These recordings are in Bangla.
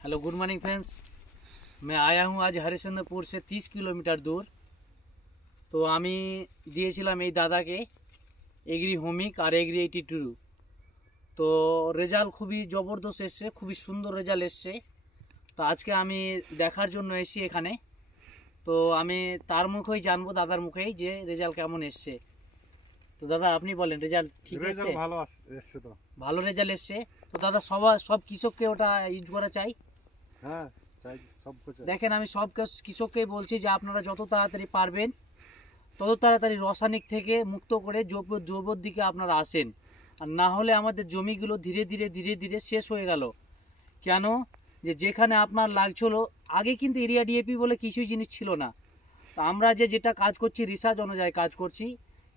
Hello good morning friends. मैं आया हूँ आज हरिश्चंद्रपुर से 30 किलोमीटर दूर। तो আমি দিয়েছিলাম এই দাদাকে এগ্রি হোমিক আর এগ্রি 82। তো রেজাল্ট খুবই জবরদস্ত এসছে, খুবই সুন্দর রেজাল্ট এসছে। তো আজকে আমি দেখার জন্য এসেছি এখানে। তো আমি তার মুখেই জানবো, দাদার মুখেই, যে রেজাল্ট কেমন এসছে। তো দাদা আপনি বলেন রেজাল্ট ঠিক এসছে? ভালো এসছে, তো ভালো রেজাল্ট এসছে। তো দাদা সব কৃষককে ওটা ইউজ করা চাই। হ্যাঁ চাই, সব কিছু। দেখেন আমি সব কৃষককে বলছি যে আপনারা যত তাড়াতাড়ি পারবেন তত তাড়াতাড়ি রাসায়নিক থেকে মুক্ত করে জৈবর দিকে আপনারা আসেন। আর না হলে আমাদের জমিগুলো ধীরে ধীরে শেষ হয়ে গেল। কেন? যেখানে আপনার লাগছিল আগে কিন্তু ইউরিয়া ডিএপি বলে কিছুই জিনিস ছিল না। তো আমরা যেটা কাজ করছি রিসার্চ অনুযায়ী কাজ করছি।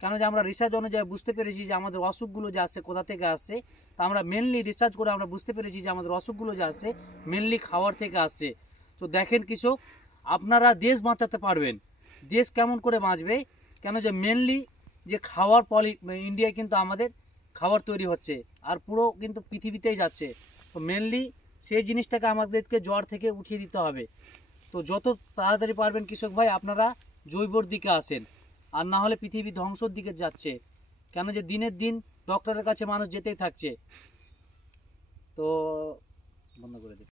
কেন যে আমরা রিসার্চ অনুযায়ী বুঝতে পেরেছি যে আমাদের অসুখগুলো যে আসছে কোথা থেকে আসছে। তা আমরা মেনলি রিসার্চ করে আমরা বুঝতে পেরেছি যে আমাদের অসুখগুলো যে আসছে মেনলি খাওয়ার থেকে আসছে। তো দেখেন কৃষক, আপনারা দেশ বাঁচাতে পারবেন। দেশ কেমন করে বাঁচবে? কেন যে মেনলি যে খাওয়ার ইন্ডিয়ায় কিন্তু আমাদের খাবার তৈরি হচ্ছে আর পুরো কিন্তু পৃথিবীতেই যাচ্ছে। তো মেনলি সেই জিনিসটাকে আমাদেরকে জ্বর থেকে উঠিয়ে দিতে হবে। তো যত তাড়াতাড়ি পারবেন কৃষক ভাই আপনারা জৈবর দিকে আসেন, আর না হলে পৃথিবী ধ্বংসর দিকে যাচ্ছে। কেন যে দিনের দিন ডক্টরের কাছে মানুষ যেতেই থাকছে। তো বন্ধ করে দিন।